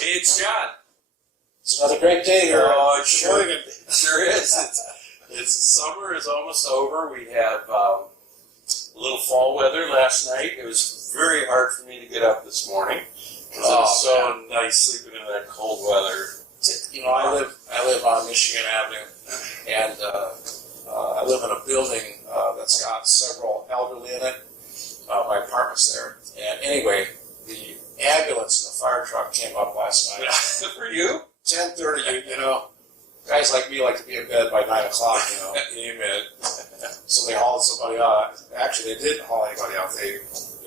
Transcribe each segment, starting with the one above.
Hey, it's John. It's another great day here. Oh, it sure is. It's summer is almost over. We have a little fall weather last night. It was very hard for me to get up this morning because it was so nice sleeping in that cold weather. You know, I live on Michigan Avenue, and I live in a building that's got several elderly in it. My apartment's there, and anyway, the ambulance and the fire truck came up last night. For you? 10:30. You know, guys like me like to be in bed by 9 o'clock. You know, Amen. so they hauled somebody out. Actually, they didn't haul anybody out. They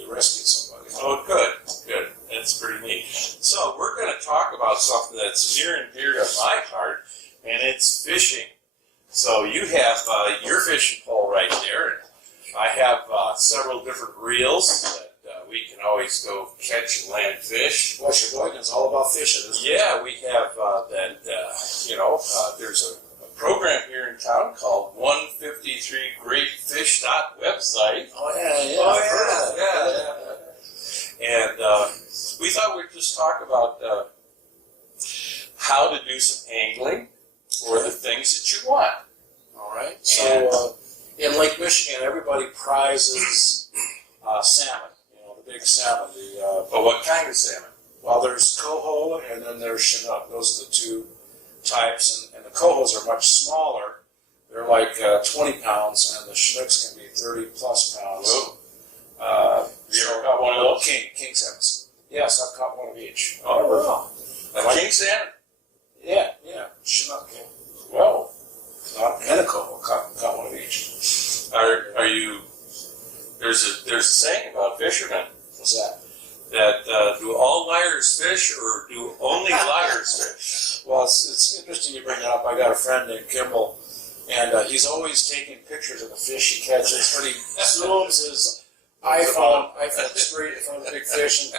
rescued somebody. Oh, good. That's pretty neat. So we're going to talk about something that's near and dear to my heart, and it's fishing. So you have your fishing pole right there, and I have several different reels that we can always go catch and land fish. Well, Sheboygan's all about fishing, isn't it? Yeah, we have there's a program here in town called 153 Great Fish website. Oh, yeah. And we thought we'd just talk about how to do some angling for the things that you want. All right. So in Lake Michigan, everybody prizes salmon. You know, the big salmon. But what kind of salmon? Well, there's coho and then there's Chinook. Those are the two types, and the cohos are much smaller. They're like 20 pounds, and the Chinooks can be 30 plus pounds. Whoa. You ever caught one of those? King salmons. Yes, I've caught one of each. Oh, wow. King salmon? Yeah, Chinook. Yeah. Whoa. And a coho. Caught one of each. Are you? There's a saying about fishermen. What's that? That do all liars fish, or do only liars fish? Well, it's interesting you bring it up. I got a friend named Kimball, and he's always taking pictures of the fish he catches, but he zooms his iPhone straight in front of the big fish and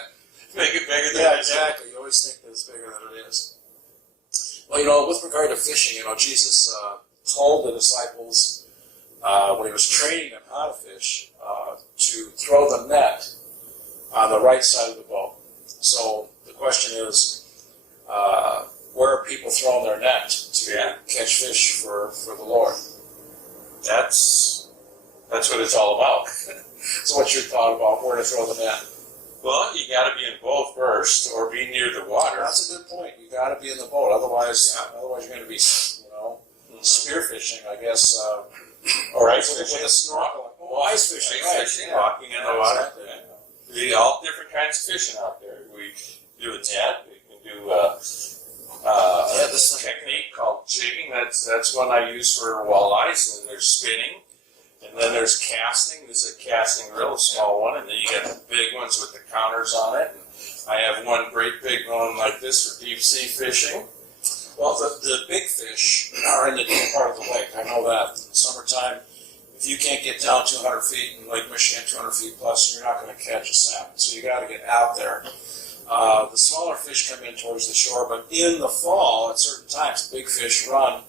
make it bigger than it is. Yeah, exactly. You always think that it's bigger than it is. Well, you know, with regard to fishing, you know, Jesus told the disciples when he was training them how to fish to throw the net on the right side of the boat. So the question is, where are people throwing their net to catch fish for the Lord? That's what it's all about. So what's your thought about where to throw the net? Well, you got to be in boat first, or be near the water. That's a good point. You got to be in the boat, otherwise you're going to be, spear fishing, I guess, or ice with fishing. a snorkel. Oh, ice fishing, walking in the water. Exactly. We all different kinds of fishing out there. We do a net. We can do this technique called jigging. That's one I use for walleyes. And then there's spinning. And then there's casting. This is a casting reel, a small one. And then you get the big ones with the counters on it. And I have one great big one like this for deep sea fishing. Well, the big fish are in the deep part of the lake. I know that. In the summertime, if you can't get down 200 feet in Lake Michigan, 200 feet plus, you're not going to catch a salmon. So you got to get out there. The smaller fish come in towards the shore, but in the fall, at certain times, big fish run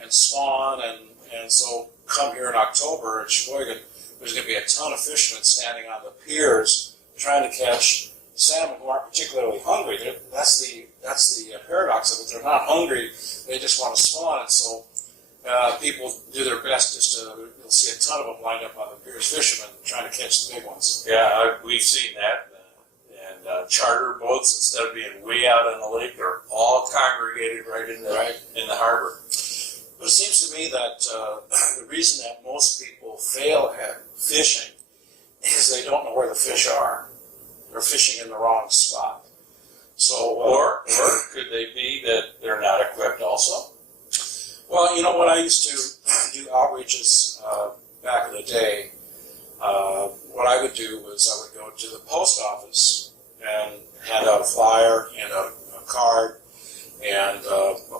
and spawn, and so come here in October at Sheboygan, there's going to be a ton of fishermen standing on the piers trying to catch salmon who aren't particularly hungry. That's the paradox of it. They're not hungry; they just want to spawn, and so people do their best just to. You'll see a ton of them lined up on the piers, fishermen trying to catch the big ones. Yeah, we've seen that. And charter boats, instead of being way out on the lake, they're all congregated right in the harbor. But it seems to me that the reason that most people fail at fishing is they don't know where the fish are. They're fishing in the wrong spot. So, or could they be that they're not equipped also? Well, you know, when I used to do outreaches back in the day, what I would do was I would go to the post office and hand out a flyer, hand out a card, and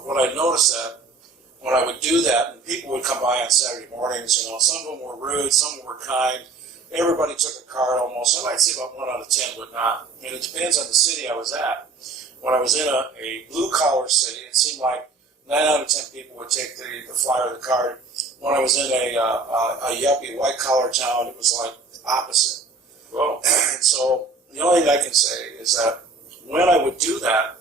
what I noticed that when I would do that, and people would come by on Saturday mornings, some of them were rude, some of them were kind. Everybody took a card almost. I might say about 1 out of 10 would not. And it depends on the city I was at. When I was in a blue-collar city, it seemed like 9 out of 10 people would take the flyer or the card. When I was in a yuppie white-collar town, it was like opposite. Whoa. And so the only thing I can say is that when I would do that,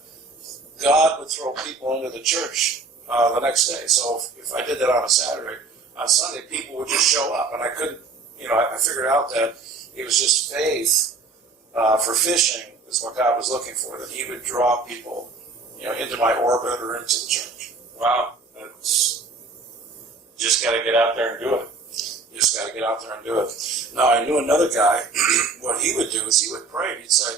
God would throw people into the church the next day. So if I did that on a Saturday, on Sunday, people would just show up. And I couldn't, I figured out that it was just faith for fishing is what God was looking for, that he would draw people, into my orbit or into the church. Wow. That's just got to get out there and do it. You just got to get out there and do it. Now, I knew another guy, what he would do is he would pray. He'd say,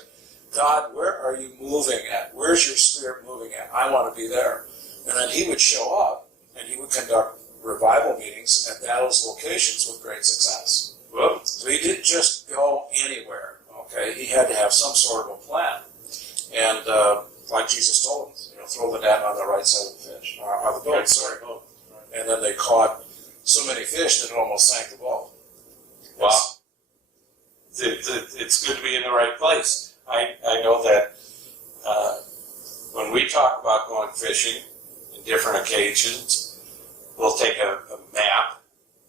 God, where are you moving at? Where's your spirit moving at? I want to be there. And then he would show up, and he would conduct revival meetings at those locations with great success. Whoa. So he didn't just go anywhere, okay? He had to have some sort of a plan. And like Jesus told him, throw the net on the right side of the fish, or the boat, Right. sorry. And then they caught so many fish that it almost sank the boat. Wow. It's good to be in the right place. I know that when we talk about going fishing in different occasions, we'll take a map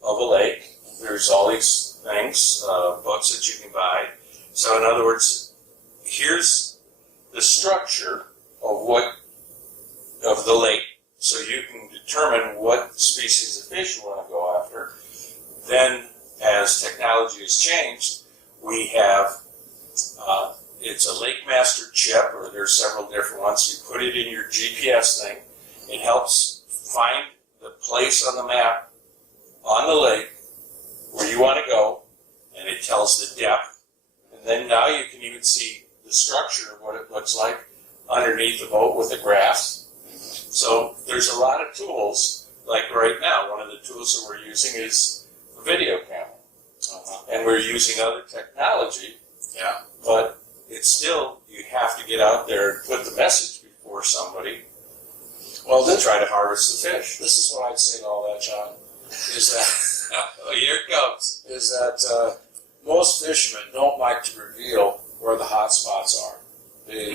of a lake. There's all these things, books that you can buy. So in other words, here's the structure of the lake, so you can determine what species of fish you want to go after. Then, as technology has changed, we have it's a Lake Master chip, or there's several different ones. You put it in your GPS thing. It helps find the place on the map on the lake where you want to go, and it tells the depth. And then now you can even see the structure of what it looks like underneath the boat with the grass. So there's a lot of tools. Like right now, one of the tools that we're using is a video camera. And we're using other technology. Yeah. But it's still, you have to get out there and put the message before somebody to try to harvest the fish. This is what I'd say to all that, John, is that Here it comes. is that most fishermen don't like to reveal where the hot spots are.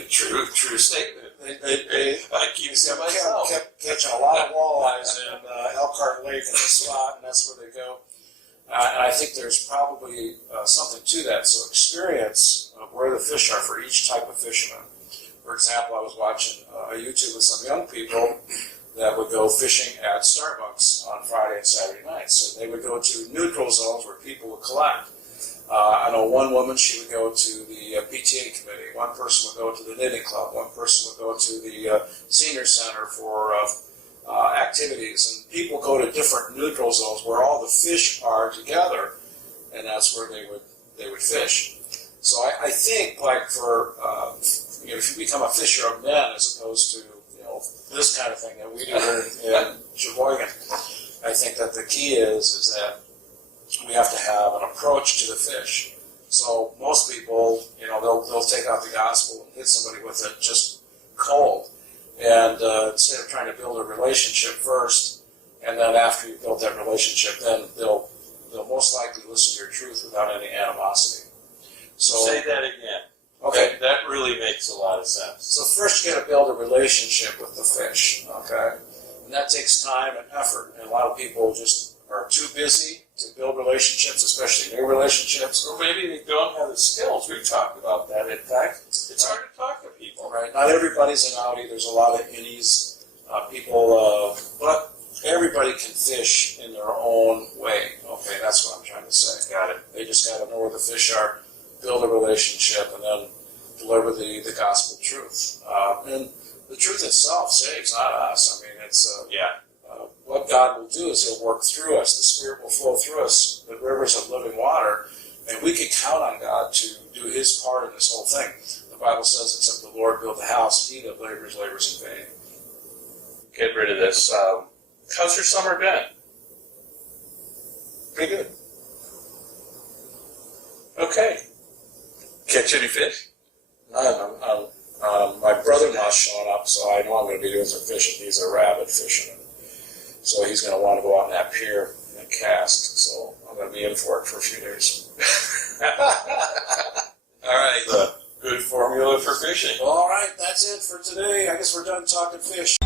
True statement. They I keep saying myself. kept catching a lot of walleyes in Elkhart Lake in this spot, and that's where they go. And I think there's probably something to that. So experience of where the fish are for each type of fisherman. For example, I was watching a YouTube with some young people that would go fishing at Starbucks on Friday and Saturday nights. So they would go to neutral zones where people would collect. I know one woman, she would go to the PTA committee. One person would go to the knitting club. One person would go to the senior center for activities. And people go to different neutral zones where all the fish are together, and that's where they would fish. So I think, like for if you become a fisher of men as opposed to this kind of thing that we do here in Sheboygan, I think that the key is that we have to have an approach to the fish. So most people, they'll take out the gospel and hit somebody with it just cold. And instead of trying to build a relationship first, and then after you've built that relationship, then they'll most likely listen to your truth without any animosity. So Say that again. Okay. That really makes a lot of sense. So first you got to build a relationship with the fish, okay? And that takes time and effort. And a lot of people just are too busy to build relationships, especially new relationships. Or maybe they don't have the skills. We talked about that. In fact, it's hard to talk to people. Right. Not everybody's an outie. There's a lot of innies, but everybody can fish in their own way. Okay, that's what I'm trying to say. Got it. They just got to know where the fish are, build a relationship, and then deliver the gospel truth. And the truth itself saves, not us. I mean, it's what God will do is He'll work through us. The Spirit will flow through us, the rivers of living water, and we can count on God to do His part in this whole thing. The Bible says, except the Lord build the house, he that labors in vain. Get rid of this. How's your summer been? Pretty good. Okay. Catch any fish? My brother-in-law's showing up, so I know I'm going to be doing some fishing. He's a rabid fisherman. So he's going to want to go out on that pier and cast. So I'm going to be in for it for a few days. All right. Good formula for fishing. All right, that's it for today. I guess we're done talking fish.